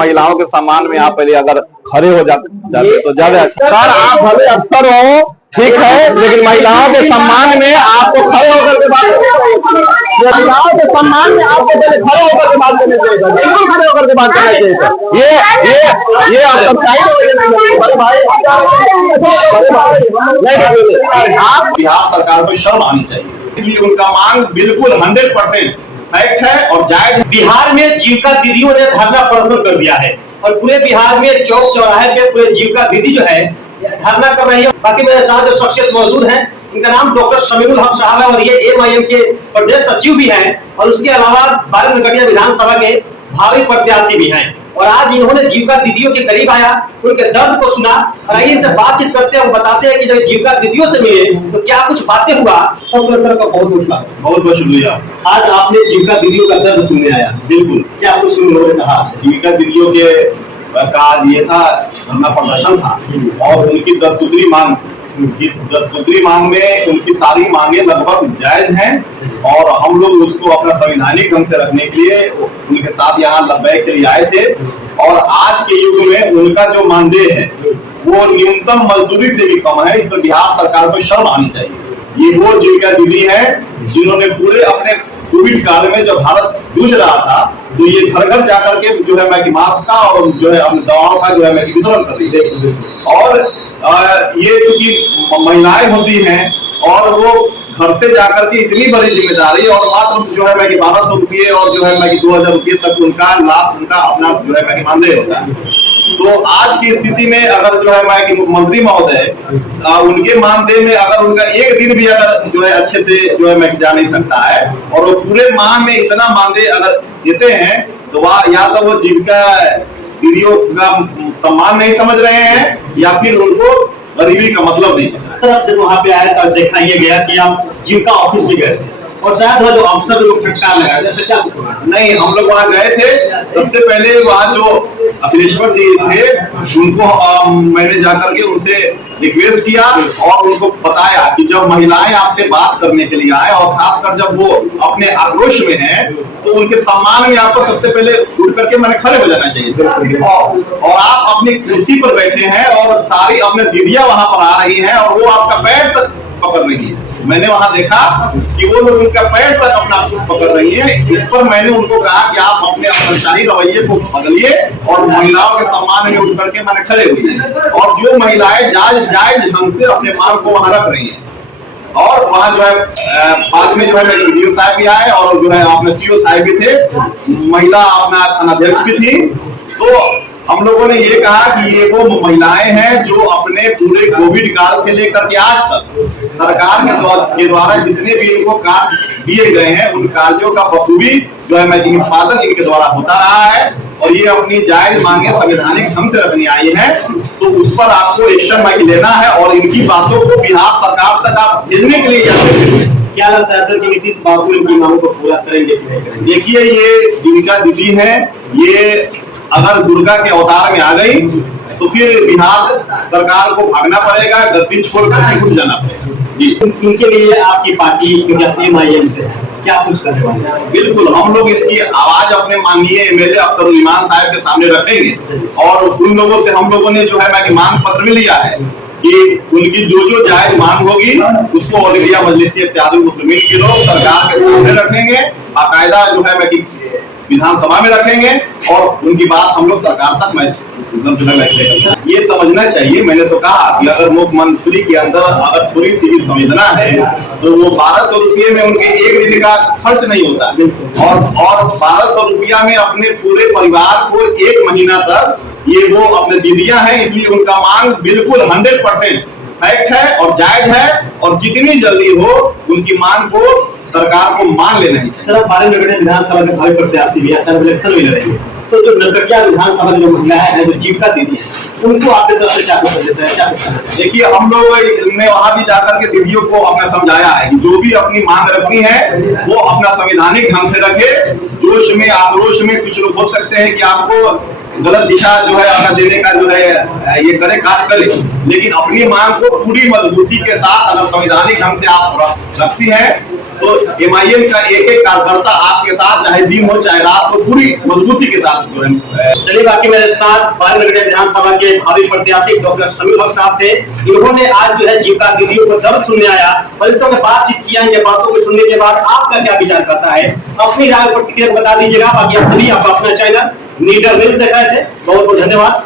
महिलाओं के सम्मान में आप पहले अगर खड़े हो जाते तो ज्यादा अच्छा। सर आप भले अफसर हो ठीक है, लेकिन महिलाओं के सम्मान में आपको खड़े होकर के बात महिलाओं के सम्मान में आपको पहले खड़े होकर के बात करनी चाहिए, बिल्कुल खड़े होकर के बात करना चाहिए। ये आप बिहार सरकार को शर्म आनी चाहिए, इसलिए उनका मांग बिल्कुल 100% फैक्ट है और जायज। बिहार में जीविका दीदियों ने धरना प्रदर्शन कर दिया है और पूरे बिहार में चौक चौराहे पे पूरे जीविका दीदी जो है धरना कर रही है। बाकी मेरे साथ जो शख्सियत मौजूद है, इनका नाम डॉक्टर शमीरुल हक साहब है और ये एमआईएम के प्रदेश सचिव भी हैं और उसके अलावा बाराबंकी विधानसभा के भावी प्रत्याशी भी हैं। और आज इन्होंने जीविका दीदियों के करीब आया, उनके दर्द को सुना और आइए इनसे बातचीत करते हैं और बताते हैं कि जब जीविका दीदियों से मिले तो क्या कुछ बातें हुआ। सर का बहुत बहुत शुक्रिया। आज आपने जीविका दीदियों का दर्द सुनने आया, बिल्कुल क्या कुछ उन्होंने कहा? जीविका दीदियों के का आज ये था धरना प्रदर्शन था और उनकी 10 सूत्री मांग, इस 10 सूत्री मांग में उनकी सारी मांगे लगभग जायज हैं और हम लोग उसको अपना संवैधानिक ढंग से रखने के लिए उनके साथ यहाँ लब्बैक के लिए आए थे। और आज के युग में उनका जो मानदेय है वो न्यूनतम मजदूरी से भी कम है, इस पर बिहार सरकार को शर्म आनी चाहिए। ये वो जीविका दीदी है जिन्होंने पूरे अपने कोविड काल में जब भारत जूझ रहा था तो ये घर घर जाकर के जो है मैं मास्क का और जो है अपने दवाओं का जो है मैं वितरण कर रही है। और ये चूंकि महिलाएं होती हैं और वो घर से जाकर के इतनी बड़ी जिम्मेदारी और मात्र जो है मैं 1200 रुपये और जो है मैं 2000 रुपये तक उनका लाभ उनका अपना जो है मैं मानदेय होता है। तो आज की स्थिति में अगर जो है मैं मुख्यमंत्री महोदय उनके मानदेय में अगर उनका एक दिन भी अगर जो है अच्छे से जो है मैं जा नहीं सकता है और वो पूरे माह में इतना मानदेय अगर देते हैं तो वह या तो वो जीविका दीदियों का सम्मान नहीं समझ रहे हैं या फिर उनको गरीबी का मतलब नहीं है। सर आप जब वहाँ पे आए तो देखा ये गया कि आप जीविका ऑफिस में गए थे और शायद वह जो अफसर लोग फटकार लगाया जैसे क्या कुछ हुआ? नहीं, हम लोग वहाँ गए थे। सबसे पहले वहाँ जो अखिलेश्वर जी थे उनको मैंने जाकर के उनसे रिक्वेस्ट किया और उनको बताया कि जब महिलाएं आपसे बात करने के लिए आए और खासकर जब वो अपने आक्रोश में हैं तो उनके सम्मान में आपको सबसे पहले उठ करके मैंने खड़े हो जाना चाहिए। और आप अपनी कुर्सी पर बैठे हैं और सारी अपने दीदियां वहां पर आ रही हैं और वो आपका पैर तक पकड़ रही है। मैंने वहां देखा कि वो लोग उनका पैर तक अपना पकड़ रही है। इस पर मैंने उनको कहा कि आप अपने अपनशाही रवैये को बदलिए और महिलाओं के सम्मान में उठ करके मैंने खड़े हुए। और जो महिलाएं जायज ढंग से अपने मांग को वहां रख रही हैं और वहाँ जो है बाद में जो है वीडियो साहब भी आए और जो है अपने सीओ साहब भी थे, महिला अपना थानाध्यक्ष भी थी। तो हम लोगों ने ये कहा कि ये वो महिलाएं हैं जो अपने पूरे कोविड काल से लेकर के आज तक सरकार के द्वारा जितने भी इनको कार्य दिए गए हैं उन कार्यों का बखूबी जो है मैं निष्पादन इनके द्वारा होता रहा है और ये अपनी जायज मांगे संवैधानिक ढंग से रखनी आई है। तो उस पर आपको एक्शन में लेना है और इनकी बातों को बिहार सरकार तक आप भेजने के लिए क्या लगता है सर कि नीतीश बाबू इनकी मांगों को पूरा करेंगे कि नहीं करेंगे? देखिए, ये जीविका दीदी है, ये अगर दुर्गा के अवतार में आ गई तो फिर बिहार सरकार को भागना पड़ेगा, गद्दी छोड़ कर उठ जाना पड़ेगा। जी, इनके लिए आपकी पार्टी एमआईएम से क्या कुछ करने वाले हैं? बिल्कुल, हम लोग इसकी आवाज अपने माननीय एमएलए अख्तरुल इमान साहब के सामने रखेंगे और उन लोगों से हम लोगों ने जो है मैं मांग पत्र भी लिया है कि उनकी जो जायज मांग होगी उसको ऑल इंडिया मजलिस इत्तेहादुल मुस्लिमीन के लोग सरकार के सामने रखेंगे, बाकायदा जो है मैं विधानसभा में रखेंगे और उनकी बात हम लोग सरकार तक ये समझना चाहिए। मैंने तो कहा कि अगर मुख्यमंत्री के अंदर अगर थोड़ी सी भी संवेदना है तो वो 1200 रुपये में उनके एक दिन का खर्च नहीं होता और 1200 रुपया में अपने पूरे परिवार को एक महीना तक ये वो अपने दीदियां हैं, इसलिए उनका मांग बिल्कुल 100% फैक्ट है और जायज है और जितनी जल्दी हो उनकी मांग को सरकार को मान लेना ही चाहिए। सर बाराबंकी विधानसभा के भावी प्रत्याशी भी है, इलेक्शन भी लड़ेंगे, तो जो नरकटिया विधानसभा की जो महिलाएं हैं जो जीविका दीदी है उनको आपके तरफ से क्या कुछ? देखिए, हम लोग ने वहां भी जाकर के दीदियों को अपना समझाया है कि जो भी अपनी मांग रखनी है वो अपना संवैधानिक ढंग से रखे। जोश में आक्रोश में कुछ लोग हो सकते हैं कि आपको गलत दिशा जो है अगर देने का जो है ये करे, कार्य करे, लेकिन अपनी मांग को पूरी मजबूती के साथ अगर संवैधानिक ढंग से आप रखती है तो MIM का एक एक कार्यकर्ता आपके साथ, चाहे दिन हो चाहे रात हो, पूरी मजबूती के साथ जो है। चलिए, बाकी मेरे साथ बारानगरी विधानसभा के भावी प्रत्याशी डॉक्टर शमीउल हक साहब थे। इन्होंने आज जो है जीविका दीदियों को दर्द सुनने आया और इस समय बातचीत किया। इन बातों को सुनने के बाद आपका क्या विचार करता है, अपनी राय प्रतिक्रिया बता दीजिएगा। बाकी आप चलिए, आप अपना चैनल नीडर न्यूज देखा थे। बहुत बहुत धन्यवाद।